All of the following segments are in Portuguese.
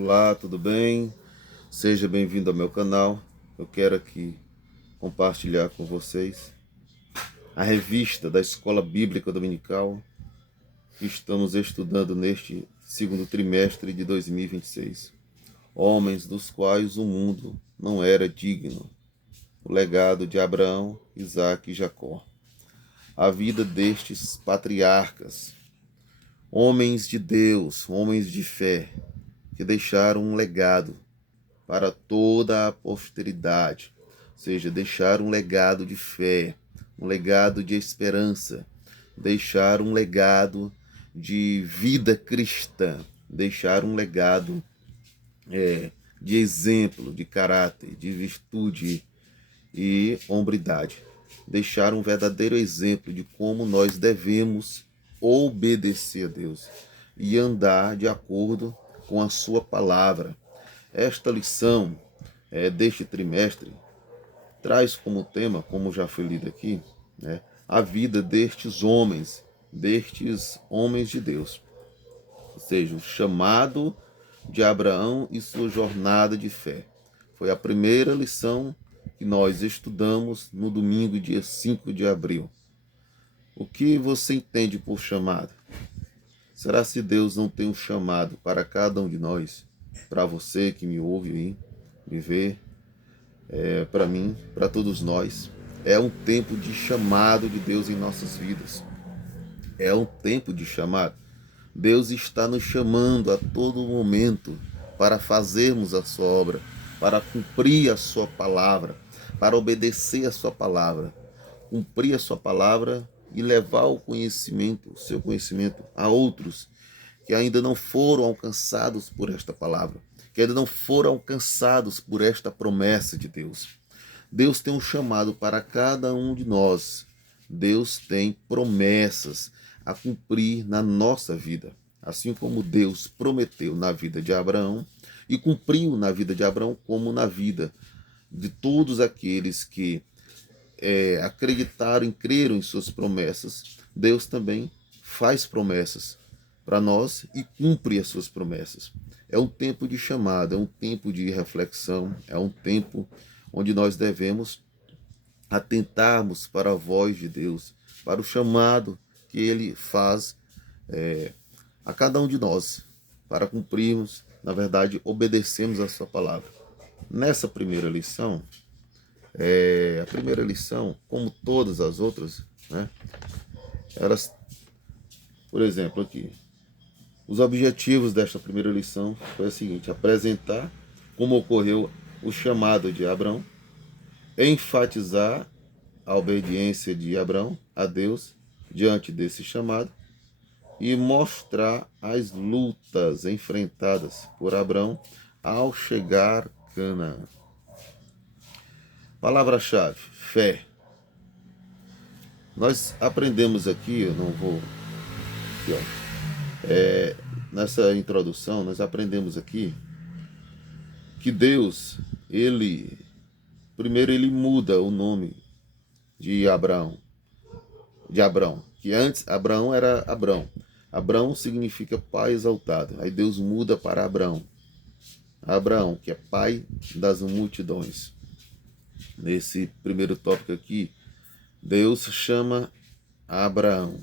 Olá, tudo bem? Seja bem-vindo ao meu canal. Eu quero aqui compartilhar com vocês a revista da Escola Bíblica Dominical que estamos estudando neste segundo trimestre de 2026. Homens dos quais o mundo não era digno. O legado de Abraão, Isaque e Jacó. A vida destes patriarcas, homens de Deus, homens de fé, que deixaram um legado para toda a posteridade, ou seja, deixar um legado de fé, um legado de esperança, deixar um legado de vida cristã, deixar um legado de exemplo, de caráter, de virtude e hombridade, deixar um verdadeiro exemplo de como nós devemos obedecer a Deus e andar de acordo com a sua palavra. Esta lição deste trimestre traz como tema, como já foi lido aqui, a vida destes homens de Deus. Ou seja, o chamado de Abraão e sua jornada de fé. Foi a primeira lição que nós estudamos no domingo, dia 5 de abril. O que você entende por chamado? Será se Deus não tem um chamado para cada um de nós? Para você que me ouve aí, me vê, para mim, para todos nós. É um tempo de chamado de Deus em nossas vidas. É um tempo de chamado. Deus está nos chamando a todo momento para fazermos a sua obra, para cumprir a sua palavra, para obedecer a sua palavra, cumprir a sua palavra e levar o conhecimento, o seu conhecimento a outros que ainda não foram alcançados por esta palavra, que ainda não foram alcançados por esta promessa de Deus. Deus tem um chamado para cada um de nós. Deus tem promessas a cumprir na nossa vida. Assim como Deus prometeu na vida de Abraão e cumpriu na vida de Abraão, como na vida de todos aqueles que acreditaram e creram em suas promessas, Deus também faz promessas para nós e cumpre as suas promessas. É um tempo de chamada, é um tempo de reflexão, é um tempo onde nós devemos atentarmos para a voz de Deus, para o chamado que Ele faz a cada um de nós, para cumprirmos, na verdade, obedecermos a sua palavra. Nessa primeira lição, a primeira lição, como todas as outras, elas, por exemplo, aqui, os objetivos desta primeira lição foi o seguinte: apresentar como ocorreu o chamado de Abraão, enfatizar a obediência de Abraão a Deus diante desse chamado e mostrar as lutas enfrentadas por Abraão ao chegar a Canaã. Palavra-chave: fé. Nós aprendemos aqui, eu não vou... Aqui, nessa introdução, nós aprendemos aqui que Deus, primeiro ele muda o nome de Abraão, que antes Abraão era Abrão. Abrão significa pai exaltado. Aí Deus muda para Abraão, que é pai das multidões. Nesse primeiro tópico aqui, Deus chama Abraão,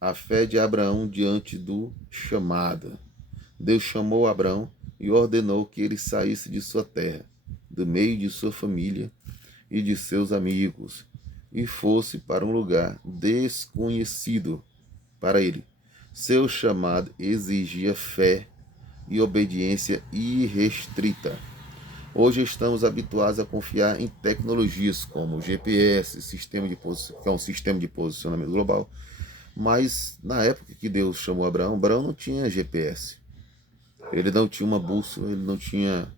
a fé de Abraão diante do chamado. Deus chamou Abraão e ordenou que ele saísse de sua terra, do meio de sua família e de seus amigos, e fosse para um lugar desconhecido para ele. Seu chamado exigia fé e obediência irrestrita. Hoje estamos habituados a confiar em tecnologias como o GPS, que é um sistema de posicionamento global. Mas na época que Deus chamou Abraão não tinha GPS. Ele não tinha uma bússola, ele não tinha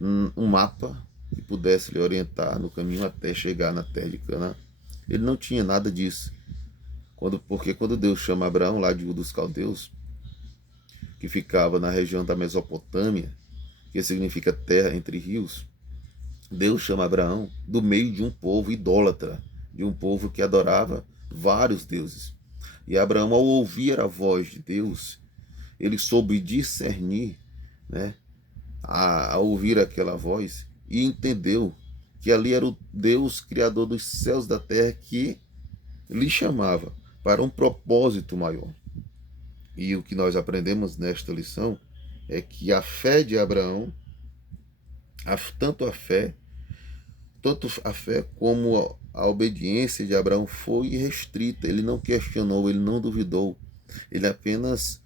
um mapa que pudesse lhe orientar no caminho até chegar na terra de Canaã. Ele não tinha nada disso. Porque quando Deus chama Abraão lá de Ur dos Caldeus, que ficava na região da Mesopotâmia, que significa terra entre rios, Deus chama Abraão do meio de um povo idólatra, de um povo que adorava vários deuses. E Abraão, ao ouvir a voz de Deus, ele soube discernir a ouvir aquela voz e entendeu que ali era o Deus Criador dos céus e da terra que lhe chamava para um propósito maior. E o que nós aprendemos nesta lição é que a fé de Abraão, tanto a fé como a obediência de Abraão foi restrita. Ele não questionou, ele não duvidou. Ele apenas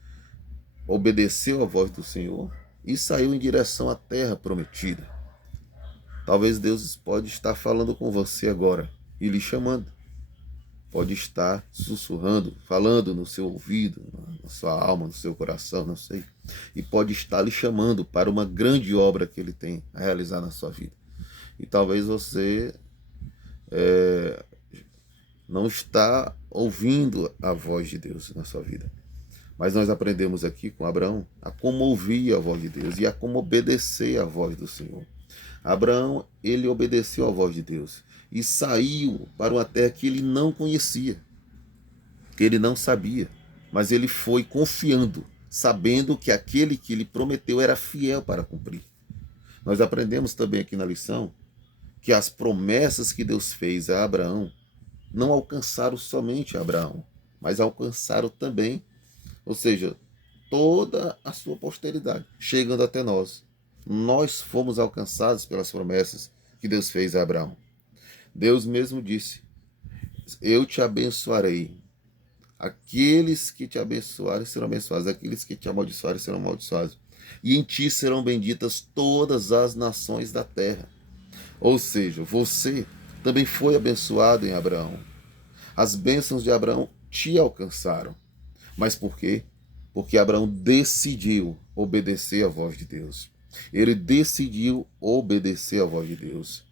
obedeceu à voz do Senhor e saiu em direção à terra prometida. Talvez Deus pode estar falando com você agora e lhe chamando. Pode estar sussurrando, falando no seu ouvido, na sua alma, no seu coração, não sei. E pode estar lhe chamando para uma grande obra que Ele tem a realizar na sua vida. E talvez você não está ouvindo a voz de Deus na sua vida. Mas nós aprendemos aqui com Abraão a como ouvir a voz de Deus e a como obedecer à voz do Senhor. Abraão, ele obedeceu à voz de Deus e saiu para uma terra que ele não conhecia, que ele não sabia, mas ele foi confiando, sabendo que aquele que lhe prometeu era fiel para cumprir. Nós aprendemos também aqui na lição que as promessas que Deus fez a Abraão não alcançaram somente Abraão, mas alcançaram também, ou seja, toda a sua posteridade, chegando até nós. Nós fomos alcançados pelas promessas que Deus fez a Abraão. Deus mesmo disse: eu te abençoarei. Aqueles que te abençoarem serão abençoados, aqueles que te amaldiçoarem serão amaldiçoados. E em ti serão benditas todas as nações da terra. Ou seja, você também foi abençoado em Abraão. As bênçãos de Abraão te alcançaram. Mas por quê? Porque Abraão decidiu obedecer à voz de Deus. Ele decidiu obedecer à voz de Deus.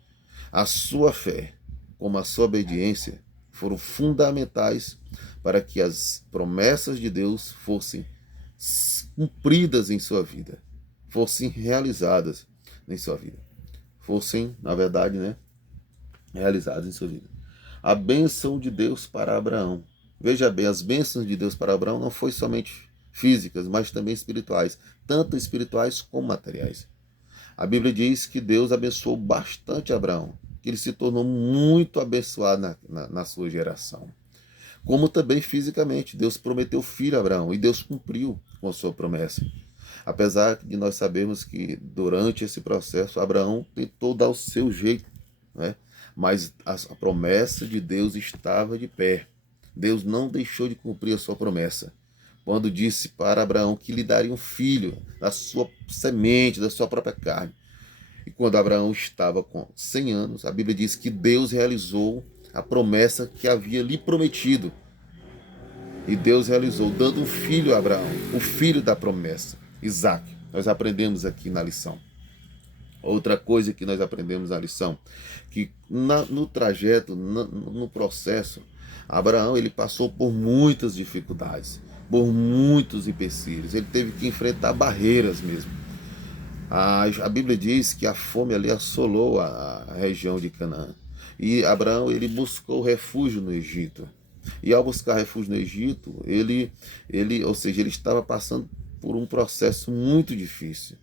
A sua fé, como a sua obediência, foram fundamentais para que as promessas de Deus fossem cumpridas em sua vida, fossem realizadas em sua vida. Fossem, na verdade, realizadas em sua vida. A bênção de Deus para Abraão. Veja bem, as bênçãos de Deus para Abraão não foi somente físicas, mas também espirituais, tanto espirituais como materiais. A Bíblia diz que Deus abençoou bastante Abraão, que ele se tornou muito abençoado na sua geração. Como também fisicamente, Deus prometeu filho a Abraão e Deus cumpriu com a sua promessa. Apesar de nós sabermos que durante esse processo Abraão tentou dar o seu jeito, mas a promessa de Deus estava de pé. Deus não deixou de cumprir a sua promessa, quando disse para Abraão que lhe daria um filho da sua semente, da sua própria carne. E quando Abraão estava com 100 anos, a Bíblia diz que Deus realizou a promessa que havia lhe prometido. E Deus realizou, dando um filho a Abraão, o filho da promessa, Isaque. Nós aprendemos aqui na lição. Outra coisa que nós aprendemos na lição, que no trajeto, no processo, Abraão ele passou por muitas dificuldades, por muitos empecilhos. Ele teve que enfrentar barreiras mesmo. A Bíblia diz que a fome ali assolou a região de Canaã. E Abraão ele buscou refúgio no Egito. E ao buscar refúgio no Egito, ele estava passando por um processo muito difícil.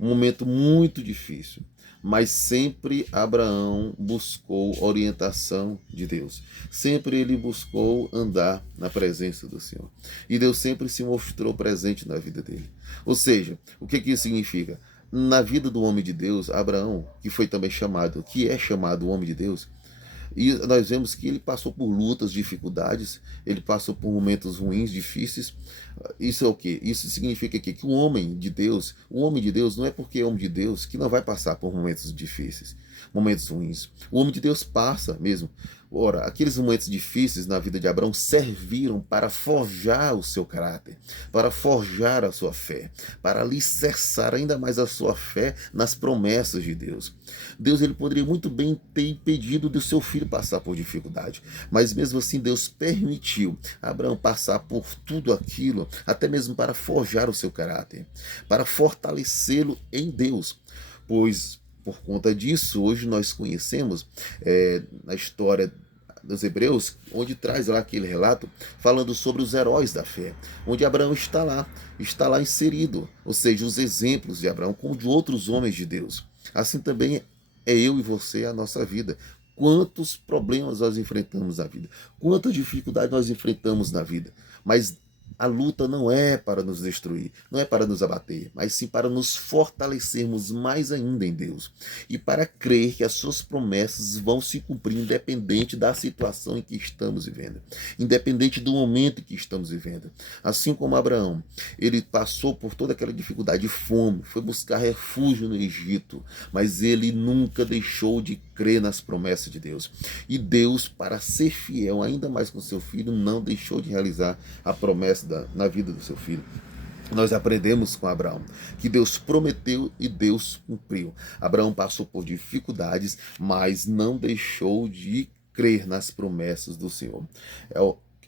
Um momento muito difícil. Mas sempre Abraão buscou orientação de Deus. Sempre ele buscou andar na presença do Senhor. E Deus sempre se mostrou presente na vida dele. Ou seja, o que isso significa? Na vida do homem de Deus, Abraão, que foi também chamado, que é chamado homem de Deus, e nós vemos que ele passou por lutas, dificuldades, ele passou por momentos ruins, difíceis. Isso é o quê? Isso significa que o homem de Deus não é porque é homem de Deus que não vai passar por momentos difíceis, momentos ruins. O homem de Deus passa mesmo. Ora, aqueles momentos difíceis na vida de Abraão serviram para forjar o seu caráter, para forjar a sua fé, para alicerçar ainda mais a sua fé nas promessas de Deus. Deus ele poderia muito bem ter impedido do seu filho passar por dificuldade, mas mesmo assim Deus permitiu Abraão passar por tudo aquilo, até mesmo para forjar o seu caráter, para fortalecê-lo em Deus, pois por conta disso, hoje nós conhecemos na história dos Hebreus, onde traz lá aquele relato falando sobre os heróis da fé, onde Abraão está lá inserido, ou seja, os exemplos de Abraão como de outros homens de Deus. Assim também é eu e você a nossa vida. Quantos problemas nós enfrentamos na vida, quantas dificuldades nós enfrentamos na vida, mas a luta não é para nos destruir, não é para nos abater, mas sim para nos fortalecermos mais ainda em Deus e para crer que as suas promessas vão se cumprir independente da situação em que estamos vivendo, independente do momento em que estamos vivendo. Assim como Abraão, ele passou por toda aquela dificuldade de fome, foi buscar refúgio no Egito, mas ele nunca deixou de crer nas promessas de Deus. E Deus, para ser fiel ainda mais com seu filho, não deixou de realizar a promessa na vida do seu filho. Nós aprendemos com Abraão que Deus prometeu e Deus cumpriu. Abraão passou por dificuldades, mas não deixou de crer nas promessas do Senhor.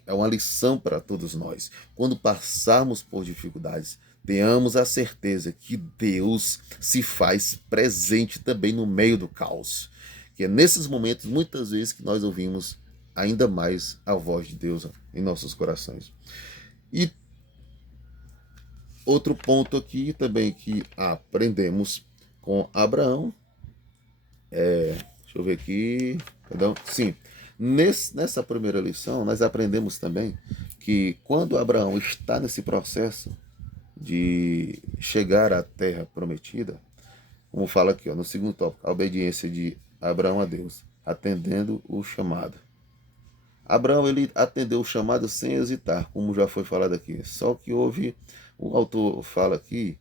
É uma lição para todos nós. Quando passarmos por dificuldades, tenhamos a certeza que Deus se faz presente também no meio do caos. Que é nesses momentos, muitas vezes, que nós ouvimos ainda mais a voz de Deus em nossos corações. E outro ponto aqui também que aprendemos com Abraão, deixa eu ver aqui, perdão, sim, nessa primeira lição nós aprendemos também que quando Abraão está nesse processo de chegar à terra prometida, como fala aqui, no segundo tópico, a obediência de Abraão a Deus, atendendo o chamado. Abraão, ele atendeu o chamado sem hesitar, como já foi falado aqui. Só que o autor fala aqui,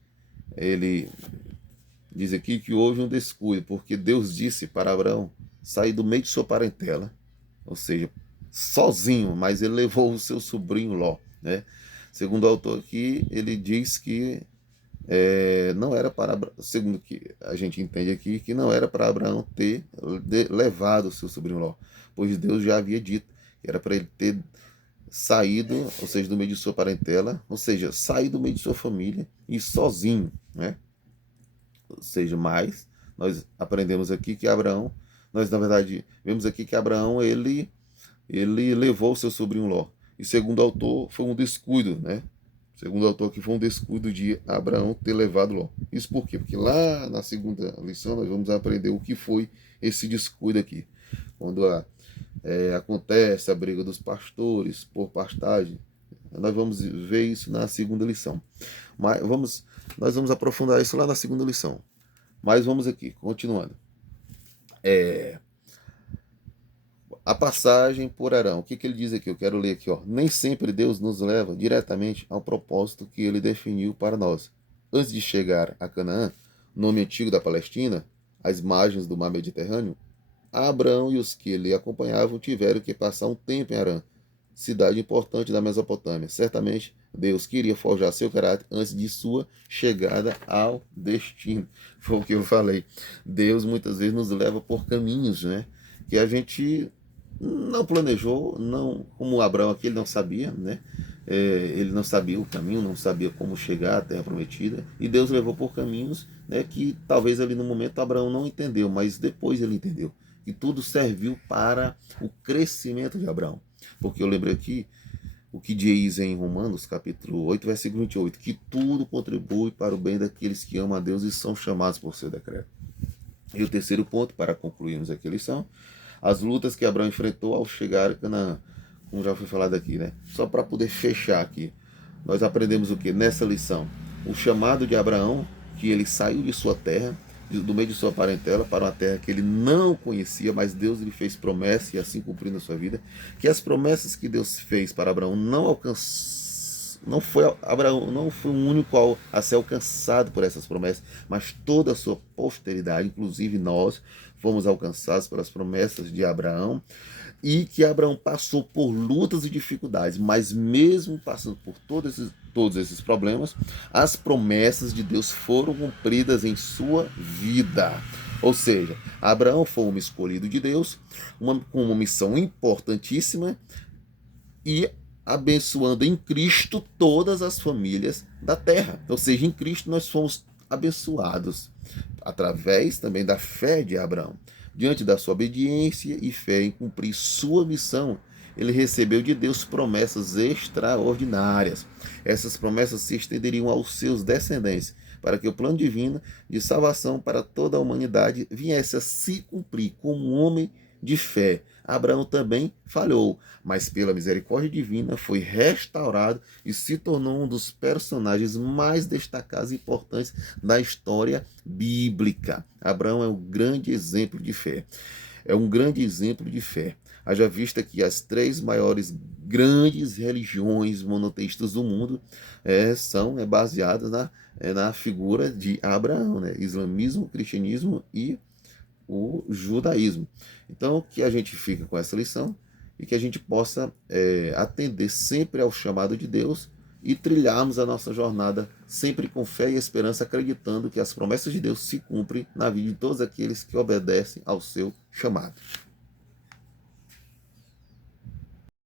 ele diz aqui que houve um descuido, porque Deus disse para Abraão sair do meio de sua parentela, ou seja, sozinho, mas ele levou o seu sobrinho Ló, né? Segundo o autor aqui, ele diz que não era para, segundo que a gente entende aqui, que não era para Abraão ter levado o seu sobrinho Ló, pois Deus já havia dito que era para ele ter saído, ou seja, do meio de sua parentela, ou seja, sair do meio de sua família e sozinho, né? Ou seja, mas nós aprendemos aqui que Abraão, nós na verdade vemos aqui que Abraão ele levou o seu sobrinho Ló. E segundo o autor, foi um descuido, né? Segundo o autor, que foi um descuido de Abraão ter levado Ló. Isso por quê? Porque lá na segunda lição nós vamos aprender o que foi esse descuido aqui. Quando acontece a briga dos pastores por pastagem, nós vamos ver isso na segunda lição. Mas nós vamos aprofundar isso lá na segunda lição. Mas vamos aqui, continuando. A passagem por Arão. O que ele diz aqui? Eu quero ler aqui. Nem sempre Deus nos leva diretamente ao propósito que ele definiu para nós. Antes de chegar a Canaã, nome antigo da Palestina, às margens do mar Mediterrâneo, Abraão e os que ele acompanhavam tiveram que passar um tempo em Arã, cidade importante da Mesopotâmia. Certamente Deus queria forjar seu caráter antes de sua chegada ao destino. Foi o que eu falei. Deus muitas vezes nos leva por caminhos, né, que a gente não planejou, não, como Abraão aqui, ele não sabia, né? Ele não sabia o caminho, não sabia como chegar à Terra Prometida, e Deus levou por caminhos, né, que talvez ali no momento Abraão não entendeu, mas depois ele entendeu, que tudo serviu para o crescimento de Abraão. Porque eu lembrei aqui o que diz em Romanos, capítulo 8, versículo 28, que tudo contribui para o bem daqueles que amam a Deus e são chamados por seu decreto. E o terceiro ponto, para concluirmos aqui a lição, as lutas que Abraão enfrentou ao chegar a Canaã, como já foi falado aqui, né? Só para poder fechar aqui, nós aprendemos o que nessa lição? O chamado de Abraão, que ele saiu de sua terra, do meio de sua parentela, para uma terra que ele não conhecia, mas Deus lhe fez promessa e assim cumpriu na sua vida, que as promessas que Deus fez para Abraão Abraão não foi o único a ser alcançado por essas promessas, mas toda a sua posteridade, inclusive nós, fomos alcançados pelas promessas de Abraão, e que Abraão passou por lutas e dificuldades, mas mesmo passando por todos esses problemas, as promessas de Deus foram cumpridas em sua vida. Ou seja, Abraão foi um escolhido de Deus, com uma missão importantíssima, e abençoando em Cristo todas as famílias da terra. Ou seja, em Cristo nós fomos abençoados através também da fé de Abraão. Diante da sua obediência e fé em cumprir sua missão, ele recebeu de Deus promessas extraordinárias. Essas promessas se estenderiam aos seus descendentes, para que o plano divino de salvação para toda a humanidade viesse a se cumprir como um homem de fé. Abraão também falhou, mas pela misericórdia divina foi restaurado e se tornou um dos personagens mais destacados e importantes da história bíblica. Abraão é um grande exemplo de fé. É um grande exemplo de fé. Haja vista que as três maiores grandes religiões monoteístas do mundo são baseadas na figura de Abraão, né? Islamismo, cristianismo e o judaísmo. Então, que a gente fique com essa lição e que a gente possa atender sempre ao chamado de Deus e trilharmos a nossa jornada sempre com fé e esperança, acreditando que as promessas de Deus se cumprem na vida de todos aqueles que obedecem ao seu chamado.